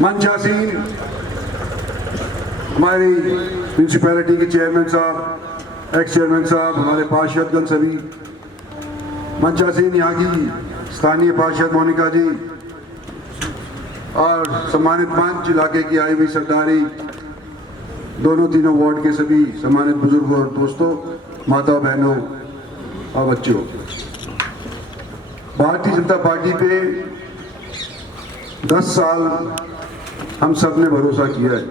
मंचासीन हमारी म्यूनसिपैलिटी के चेयरमैन साहब, एक्स चेयरमैन साहब, हमारे पार्षदगण सभी, मंचासीन यहाँ की स्थानीय पार्षद मोनिका जी और सम्मानित मंच इलाके की आई हुई सरदारी, दोनों तीनों वार्ड के सभी सम्मानित बुजुर्गों और दोस्तों, माता बहनों और बच्चों, भारतीय जनता पार्टी पे 10 साल हम सब ने भरोसा किया है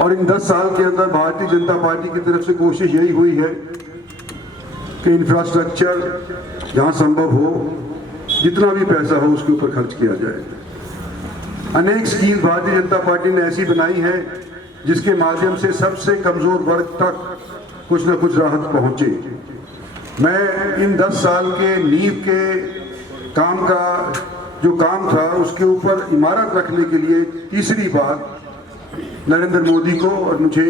और इन 10 साल के अंदर भारतीय जनता पार्टी की तरफ से कोशिश यही हुई है कि इंफ्रास्ट्रक्चर जहां संभव हो, जितना भी पैसा हो उसके ऊपर खर्च किया जाए। अनेक स्कीम भारतीय जनता पार्टी ने ऐसी बनाई है जिसके माध्यम से सबसे कमजोर वर्ग तक कुछ न कुछ राहत पहुंचे। मैं इन 10 साल के नींव के काम का जो काम था उसके ऊपर इमारत रखने के लिए तीसरी बार नरेंद्र मोदी को और मुझे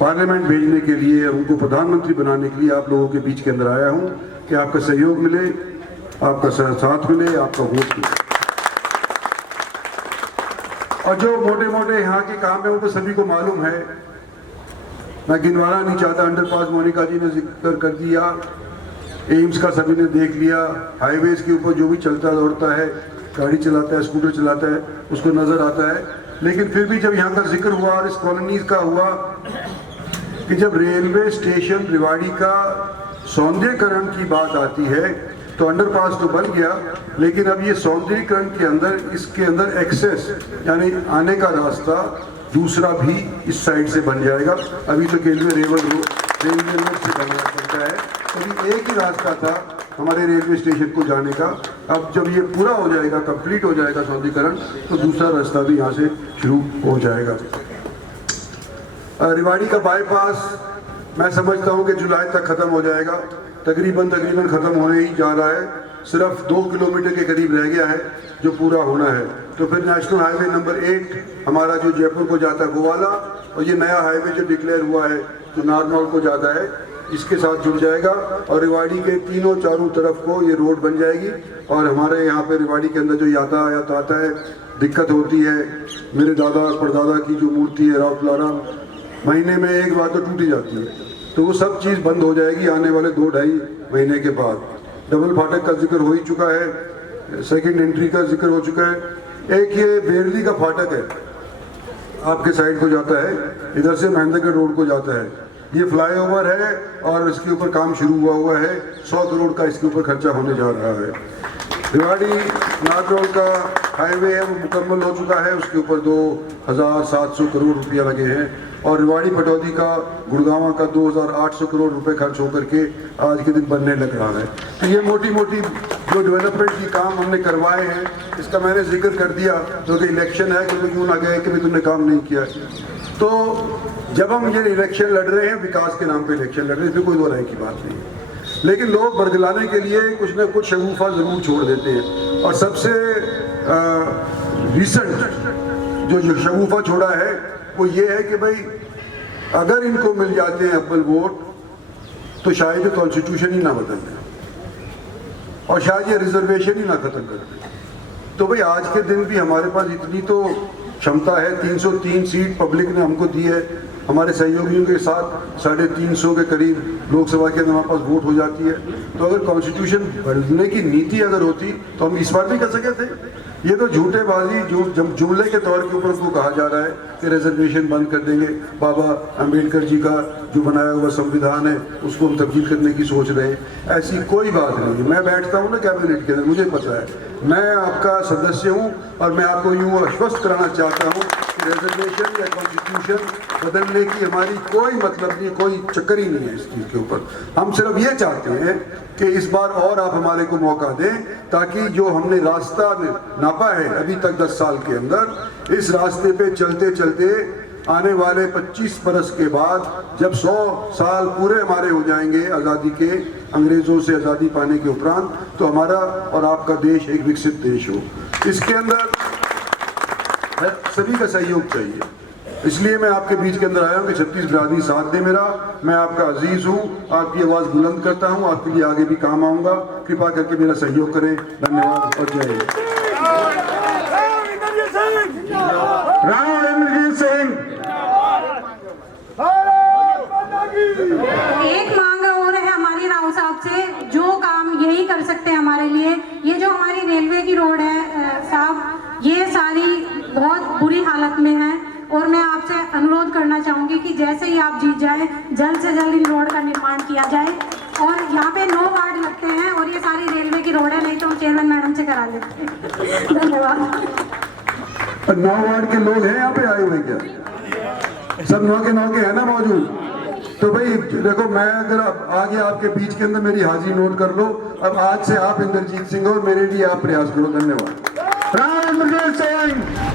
पार्लियामेंट भेजने के लिए, उनको प्रधानमंत्री बनाने के लिए आप लोगों के बीच के अंदर आया हूं कि आपका सहयोग मिले, आपका साथ मिले, आपका वोट मिले। और जो मोटे मोटे यहाँ के काम है वो तो सभी को मालूम है, मैं गिनवाना नहीं चाहता। अंडरपास मोनिका जी ने जिक्र कर दिया, एम्स का सभी ने देख लिया, हाईवेज के ऊपर जो भी चलता दौड़ता है, गाड़ी चलाता है, स्कूटर चलाता है, उसको नजर आता है। लेकिन फिर भी जब यहाँ का जिक्र हुआ और इस कॉलोनीज का हुआ कि जब रेलवे स्टेशन रेवाड़ी का सौंदर्यीकरण की बात आती है तो अंडरपास तो बन गया, लेकिन अब ये सौंदर्यीकरण के अंदर इसके अंदर एक्सेस यानी आने का रास्ता दूसरा भी इस साइड से बन जाएगा। अभी तो केवल रेलवे रोड से बनना पड़ता है, अभी एक ही रास्ता था हमारे रेलवे स्टेशन को जाने का। अब जब ये पूरा हो जाएगा, कंप्लीट हो जाएगा सौंदर्यीकरण, तो दूसरा रास्ता भी यहाँ से शुरू हो जाएगा। रेवाड़ी का बाईपास मैं समझता हूँ कि जुलाई तक खत्म हो जाएगा, तकरीबन खत्म होने ही जा रहा है, सिर्फ 2 किलोमीटर के करीब रह गया है जो पूरा होना है। तो फिर नेशनल हाईवे नंबर 8 हमारा जो जयपुर को जाता है वो वाला, और ये नया हाईवे जो डिक्लेयर हुआ है जो नारनौल को जाता है, इसके साथ जुड़ जाएगा और रेवाड़ी के तीनों चारों तरफ को ये रोड बन जाएगी। और हमारे यहाँ पे रेवाड़ी के अंदर जो यातायात आता है, दिक्कत होती है। मेरे दादा परदादा की जो मूर्ति है राउतलारा, महीने में एक बार तो टूटी जाती है, तो वो सब चीज़ बंद हो जाएगी आने वाले 2-2.5 महीने के बाद। डबल फाटक का जिक्र हो ही चुका है, सेकंड एंट्री का जिक्र हो चुका है। एक ये बेरली का फाटक है, आपके साइड को जाता है, इधर से महेंद्रगढ़ रोड को जाता है। ये फ्लाईओवर है और इसके ऊपर काम शुरू हुआ है, 100 करोड़ का इसके ऊपर खर्चा होने जा रहा है। रेवाड़ी नारनौल का हाईवे है वो मुकम्मल हो चुका है, उसके ऊपर 2700 करोड़ रुपया लगे हैं। और रेवाड़ी पटौदी का गुड़गांव का 2800 करोड़ रुपए खर्च होकर के आज के दिन बनने लग रहा है। तो ये मोटी मोटी जो डेवलपमेंट की काम हमने करवाए हैं, इसका मैंने जिक्र कर दिया क्योंकि इलेक्शन है, क्योंकि क्यों ना गए कि तुमने काम नहीं किया। तो जब हम ये इलेक्शन लड़ रहे हैं, विकास के नाम पे इलेक्शन लड़ रहे हैं, इसमें कोई दो राय की बात नहीं है, लेकिन लोग बरगलाने के लिए कुछ ना कुछ शगुफा जरूर छोड़ देते हैं। और सबसे रिसेंट जो शगुफा छोड़ा है वो ये है कि भाई अगर इनको मिल जाते हैं अव्वल वोट तो शायद कॉन्स्टिट्यूशन ही ना बदल दें और शायद ये रिजर्वेशन ही ना खत्म कर दें। तो भाई आज के दिन भी हमारे पास इतनी तो क्षमता है, 303 सीट पब्लिक ने हमको दी है, हमारे सहयोगियों के साथ 350 के करीब लोकसभा के अंदर हमारे पास वोट हो जाती है। तो अगर कॉन्स्टिट्यूशन बदलने की नीति अगर होती तो हम इस बार भी कर सके थे। ये तो झूठेबाजी जो जुमले के तौर के ऊपर उसको कहा जा रहा है कि रिजर्वेशन बंद कर देंगे, बाबा अम्बेडकर जी का जो बनाया हुआ संविधान है उसको हम तब्दील करने की सोच रहे हैं। ऐसी कोई बात नहीं है। मैं बैठता हूँ ना कैबिनेट के अंदर, मुझे पता है, मैं आपका सदस्य हूँ और मैं आपको यूँ आश्वस्त कराना चाहता हूँ कि रिजर्वेशन या कॉन्स्टिट्यूशन बदलने की हमारी कोई मतलब नहीं, कोई चक्कर ही नहीं है इस चीज़ के ऊपर। हम सिर्फ ये चाहते हैं कि इस बार और आप हमारे को मौका दें ताकि जो हमने रास्ता नापा है अभी तक 10 साल के अंदर, इस रास्ते पे चलते चलते आने वाले 25 बरस के बाद जब 100 साल पूरे हमारे हो जाएंगे आज़ादी के, अंग्रेज़ों से आज़ादी पाने के उपरांत, तो हमारा और आपका देश एक विकसित देश हो। इसके अंदर सभी का सहयोग चाहिए। इसलिए मैं आपके बीच के अंदर आया हूँ कि 36 बिरादरी साथ दे मेरा। मैं आपका अजीज हूँ, आपकी आवाज़ बुलंद करता हूँ, आपके लिए आगे भी काम आऊँगा। कृपा करके मेरा सहयोग करें। धन्यवाद और जय हिंद। राव इंद्रजीत सिंह। एक मांग और है हमारी राव साहब से, जो काम यही कर सकते हैं हमारे लिए। ये जो हमारी रेलवे की रोड है साहब, ये सारी बहुत बुरी हालत में है और मैं आपसे अनुरोध करना चाहूंगी कि जैसे ही आप जीत जाए जल्द से जल्द इन रोड का निर्माण किया जाए। और यहाँ पे 9 वार्ड लगते हैं और ये सारी रेलवे की रोड है, नहीं तो हम चेयरमैन मैडम से करा लेते हैं। धन्यवाद। 9 वार्ड के लोग हैं यहाँ पे आए हुए क्या? सब 9 के 9 के हैं ना मौजूद? तो भाई देखो, मैं अगर आगे आपके बीच के अंदर मेरी हाजिरी नोट कर लो। अब आज से आप इंद्रजीत सिंह और मेरे लिए आप प्रयास करो। धन्यवाद। राव इंद्रजीत सिंह।